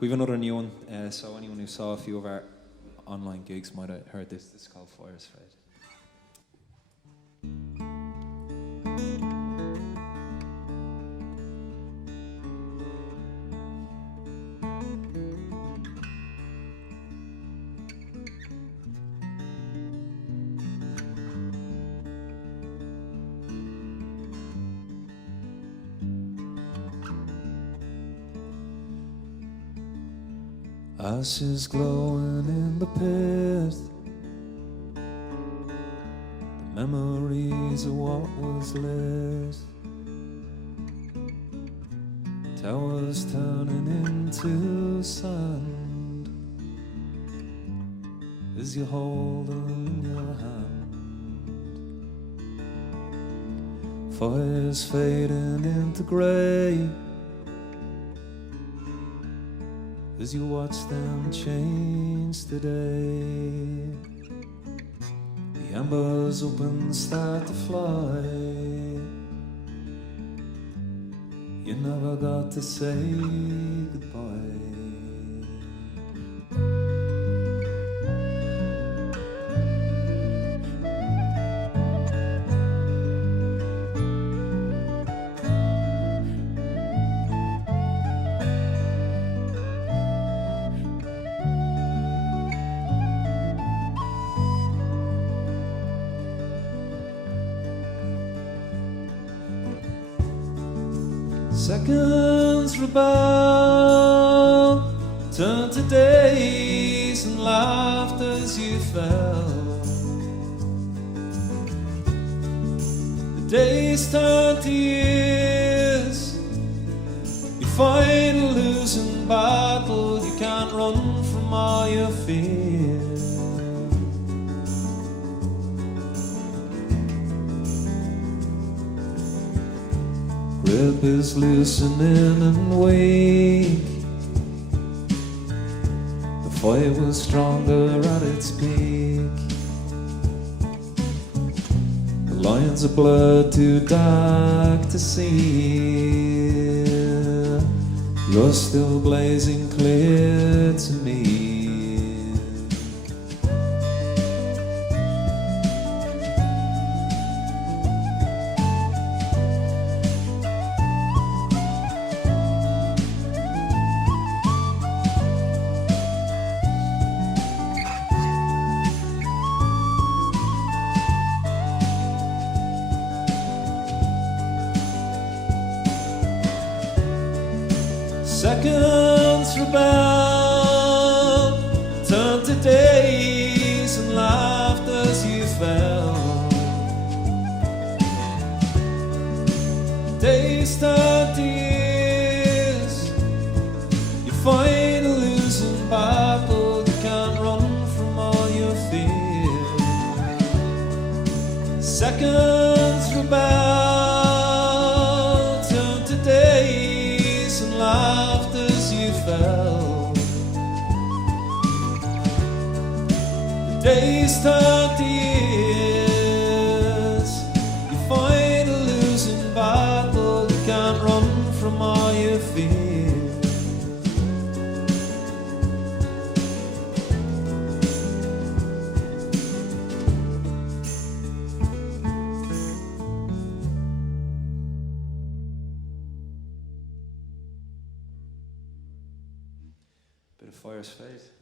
We've another new one, so anyone who saw a few of our online gigs might have heard this. This is called Fire's Fate. Ashes glowing in the pit, the memories of what was lit, towers turning into sand as you hold them in your hand. Fires fading into grey as you watch them change today. The embers open, start to fly. You never got to say goodbye. Seconds rebel, turn to days and laughed as you fell. The days turn to years, you fight a losing battle, you can't run from all your fears. Grip is loosening and weak. The fight was stronger at its peak. The lines of blood too dark to see. You're still blazing clear to me. Seconds rebel, turn to days and laughed as you fell. Days turn to years, you fight a losing battle, you can't run from all your fears. Seconds rebel, turn to days and laughed as you fell. The days turn to years, you fight a losing battle, you can't run from all your fears. Bit of Fire's Fate.